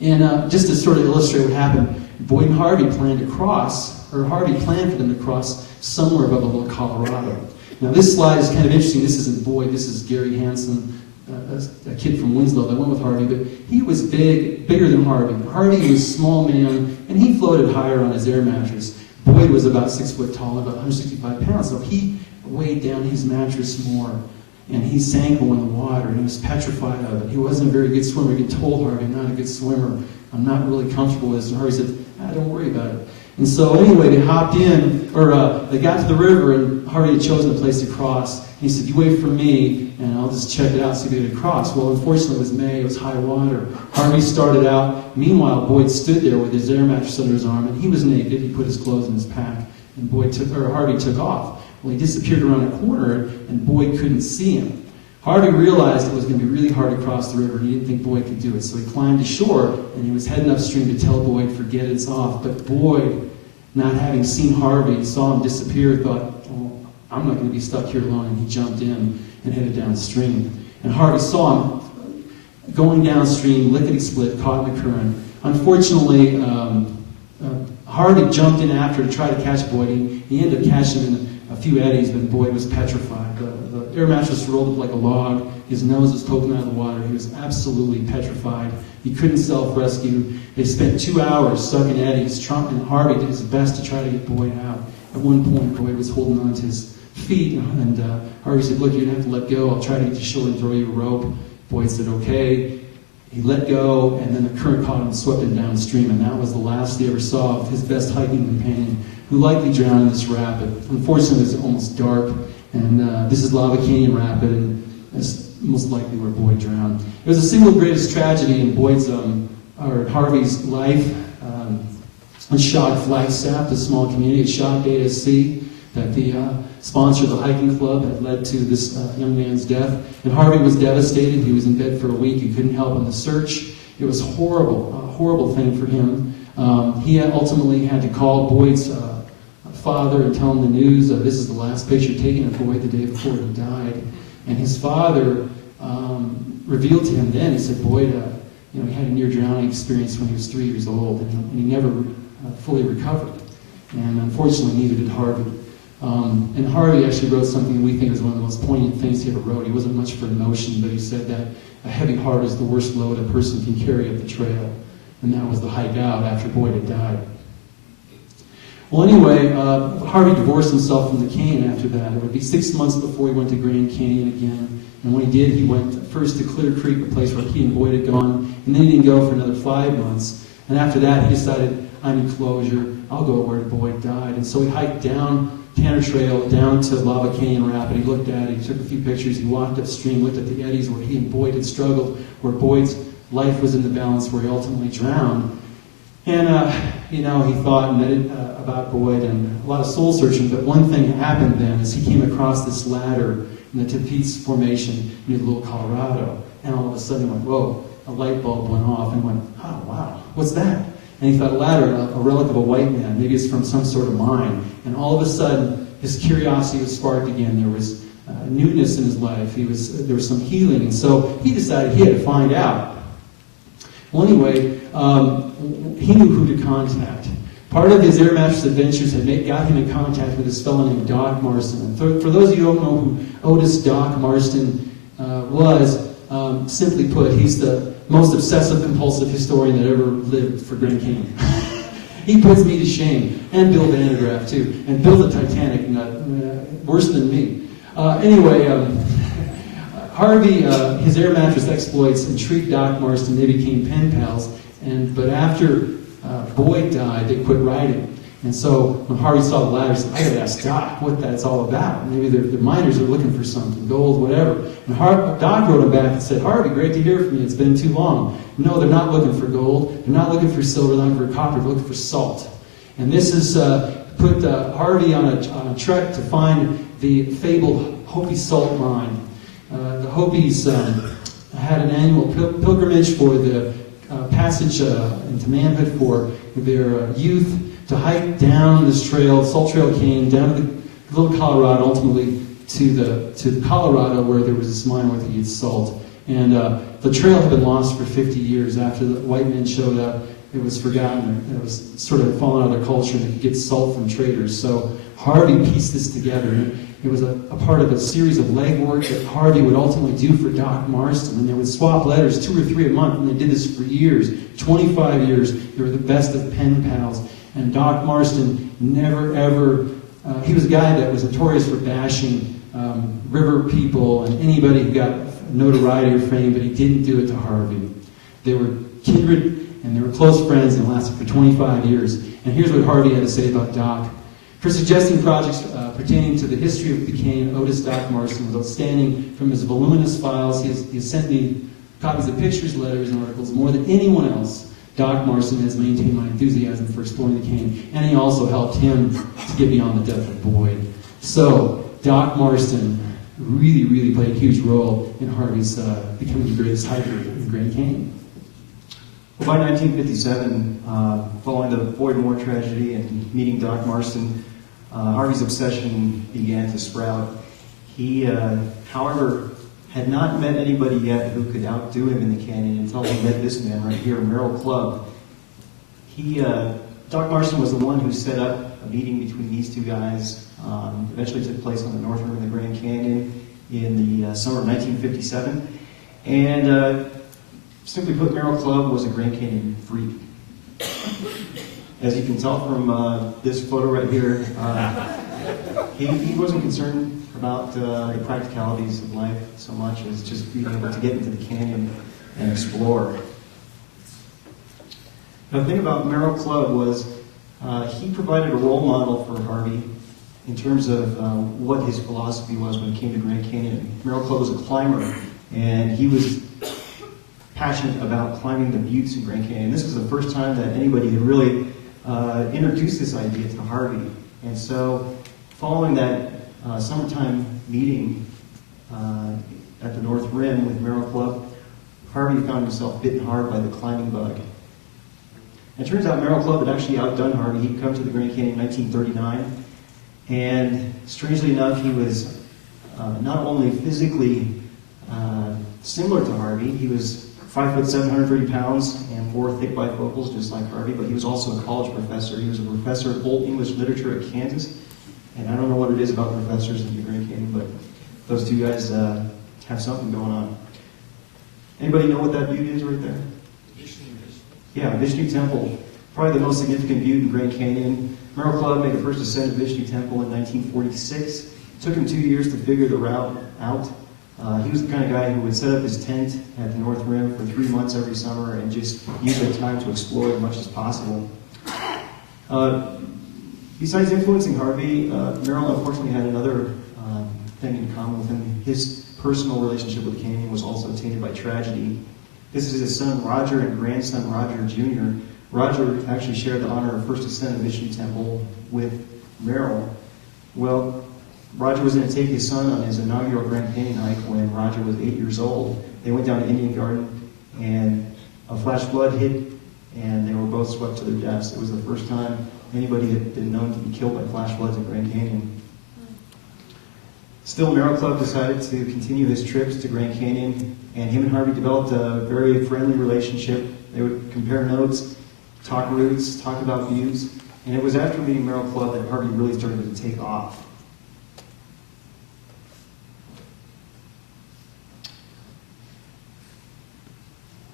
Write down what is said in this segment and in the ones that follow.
And just to sort of illustrate what happened, Boyd and Harvey planned to cross, or Harvey planned for them to cross somewhere above the little Colorado. Now this slide is kind of interesting. This isn't Boyd, this is Gary Hansen, a kid from Winslow that went with Harvey, but he was bigger than Harvey. Harvey was a small man, and he floated higher on his air mattress. Boyd was about 6 foot tall, about 165 pounds, so he weighed down his mattress more. And he sank in the water, and he was petrified of it. He wasn't a very good swimmer. He told Harvey, I'm not a good swimmer. I'm not really comfortable with this. And Harvey said, don't worry about it. And so anyway, they hopped in, or they got to the river, and Harvey had chosen a place to cross. And he said, you wait for me, and I'll just check it out, see if they could cross. Well, unfortunately, it was May. It was high water. Harvey started out. Meanwhile, Boyd stood there with his air mattress under his arm, and he was naked. He put his clothes in his pack, and Harvey took off. Well, he disappeared around a corner, and Boyd couldn't see him. Harvey realized it was going to be really hard to cross the river, and he didn't think Boyd could do it. So he climbed ashore, and he was heading upstream to tell Boyd, forget it's off. But Boyd, not having seen Harvey, saw him disappear, thought, oh, I'm not going to be stuck here alone, and he jumped in and headed downstream. And Harvey saw him going downstream, lickety-split, caught in the current. Unfortunately, Harvey jumped in after to try to catch Boyd. He ended up catching him in a few eddies, but Boyd was petrified. The air mattress rolled up like a log. His nose was poking out of the water. He was absolutely petrified. He couldn't self-rescue. They spent 2 hours stuck in eddies. Trump and Harvey did his best to try to get Boyd out. At one point, Boyd was holding on to his feet, and Harvey said, look, you're going to have to let go. I'll try to get you shore and throw you a rope. Boyd said, okay. He let go, and then the current caught him and swept him downstream, and that was the last he ever saw of his best hiking companion, who likely drowned in this rapid. Unfortunately, it was almost dark, and this is Lava Canyon Rapid, and that's most likely where Boyd drowned. It was the single greatest tragedy in Harvey's life. When shot Flagstaff, the small community at Shot Data Sea, that the sponsor of the hiking club had led to this young man's death. And Harvey was devastated. He was in bed for a week. He couldn't help in the search. It was horrible, a horrible thing for him. He ultimately had to call Boyd's father and tell him the news. This is the last picture taken of Boyd the day before he died. And his father revealed to him then, he said, Boyd, he had a near-drowning experience when he was 3 years old, and he never fully recovered. And unfortunately, neither did Harvey. And Harvey actually wrote something we think is one of the most poignant things he ever wrote. He wasn't much for emotion, but he said that a heavy heart is the worst load a person can carry up the trail. And that was the hike out after Boyd had died. Well, anyway, Harvey divorced himself from the cane after that. It would be 6 months before he went to Grand Canyon again. And when he did, he went first to Clear Creek, a place where he and Boyd had gone, and then he didn't go for another 5 months. And after that, he decided, I need closure. I'll go where Boyd died. And so he hiked down Tanner Trail, down to Lava Canyon Rapid. He looked at it, he took a few pictures, he walked upstream, looked at the eddies where he and Boyd had struggled, where Boyd's life was in the balance, where he ultimately drowned. And, he thought and meditated about Boyd and a lot of soul searching, but one thing happened then is he came across this ladder in the Tapeats Formation near the Little Colorado, and all of a sudden he went, whoa, a light bulb went off, and went, oh, wow, what's that? And he thought, a ladder, a relic of a white man, maybe it's from some sort of mine. And all of a sudden, his curiosity was sparked again. There was newness in his life. There was some healing, and so he decided he had to find out. Well, anyway, he knew who to contact. Part of his air mattress adventures had got him in contact with this fellow named Doc Marston. And for those of you who don't know who Otis Doc Marston was, simply put, he's the most obsessive, compulsive historian that ever lived for Grand Canyon. He puts me to shame, and Bill Vandegraff too, and built the Titanic, worse than me. Anyway, Harvey, his air mattress exploits intrigued Doc Marston. They became pen pals, but after Boyd died, they quit writing. And so when Harvey saw the ladder, he said, I got to ask Doc what that's all about. Maybe the miners are looking for something, gold, whatever. And Doc wrote him back and said, Harvey, great to hear from you. It's been too long. No, they're not looking for gold. They're not looking for silver. They're looking for copper. They're looking for salt. And this has put Harvey on a trek to find the fabled Hopi salt mine. The Hopis had an annual pilgrimage for the passage into manhood for their youth, to hike down this trail, Salt Trail Canyon, down to the Little Colorado, ultimately to the Colorado, where there was this mine where they used salt. And the trail had been lost for 50 years. After the white men showed up, it was forgotten. It was sort of fallen out of their culture, and it could get salt from traders. So Harvey pieced this together. It was a part of a series of legwork that Harvey would ultimately do for Doc Marston. And they would swap letters 2 or 3 a month, and they did this for years, 25 years. They were the best of pen pals. And Doc Marston never, ever, he was a guy that was notorious for bashing river people and anybody who got notoriety or fame, but he didn't do it to Harvey. They were kindred, and they were close friends, and it lasted for 25 years. And here's what Harvey had to say about Doc. For suggesting projects pertaining to the history of the cane, Otis Doc Marston was outstanding. From his voluminous files, he has sent me copies of pictures, letters, and articles. More than anyone else, Doc Marston has maintained my enthusiasm for exploring the cane, and he also helped him to get beyond the death of Boyd. So, Doc Marston really, really played a huge role in Harvey's becoming the greatest hiker in Grand Canyon. Well, by 1957, following the Boyd Moore tragedy and meeting Doc Marston, Harvey's obsession began to sprout. He, however, had not met anybody yet who could outdo him in the canyon until he met this man right here, Merrill Clubb. Doc Marston was the one who set up a meeting between these two guys. Eventually took place on the north rim of the Grand Canyon in the summer of 1957. And simply put, Merrill Clubb was a Grand Canyon freak. As you can tell from this photo right here, he wasn't concerned about the practicalities of life so much as just being able to get into the canyon and explore. Now, the thing about Merrill Clubb was he provided a role model for Harvey in terms of what his philosophy was when it came to Grand Canyon. Merrill Clubb was a climber, and he was passionate about climbing the buttes in Grand Canyon. This was the first time that anybody had really introduced this idea to Harvey. And so, following that summertime meeting at the North Rim with Merrill Clubb, Harvey found himself bitten hard by the climbing bug. And it turns out Merrill Clubb had actually outdone Harvey. He'd come to the Grand Canyon in 1939, and strangely enough, he was not only physically similar to Harvey, he was 5 foot 730 pounds and 4 thick bifocals, just like Harvey, but he was also a college professor. He was a professor of Old English literature at Kansas, and I don't know what it is about professors in the Grand Canyon, but those two guys have something going on. Anybody know what that butte is right there? Yeah, Vishnu Temple, probably the most significant butte in Grand Canyon. Merrill Clubb made the first ascent of Vishnu Temple in 1946. It took him 2 years to figure the route out. He was the kind of guy who would set up his tent at the North Rim for 3 months every summer and just use that time to explore as much as possible. Besides influencing Harvey, Merrill unfortunately had another thing in common with him. His personal relationship with the canyon was also tainted by tragedy. This is his son Roger and grandson Roger Jr. Roger actually shared the honor of first ascent of Vishnu Temple with Merrill. Well, Roger was going to take his son on his inaugural Grand Canyon hike when Roger was 8 years old. They went down to Indian Garden, and a flash flood hit, and they were both swept to their deaths. It was the first time anybody had been known to be killed by flash floods in Grand Canyon. Still, Merrill Clubb decided to continue his trips to Grand Canyon, and him and Harvey developed a very friendly relationship. They would compare notes, talk routes, talk about views, and it was after meeting Merrill Clubb that Harvey really started to take off.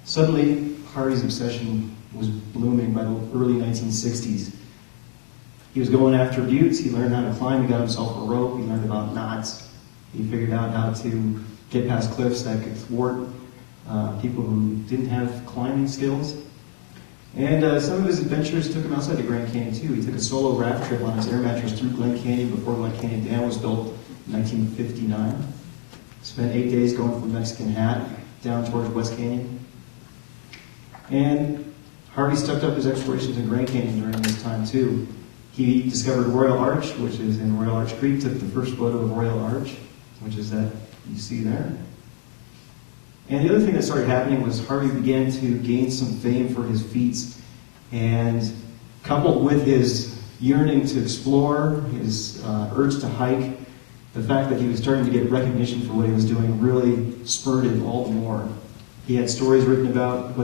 Suddenly, Harvey's obsession was blooming by the early 1960s. He was going after buttes, he learned how to climb, he got himself a rope, he learned about knots, he figured out how to get past cliffs that could thwart people who didn't have climbing skills. And some of his adventures took him outside the Grand Canyon too. He took a solo raft trip on his air mattress through Glen Canyon before Glen Canyon Dam was built in 1959. Spent 8 days going from Mexican Hat down towards West Canyon. And Harvey stepped up his explorations in Grand Canyon during this time too. He discovered Royal Arch, which is in Royal Arch Creek, took the first photo of Royal Arch, which is that you see there. And the other thing that started happening was Harvey began to gain some fame for his feats, and coupled with his yearning to explore, his urge to hike, the fact that he was starting to get recognition for what he was doing really spurred it all the more. He had stories written about what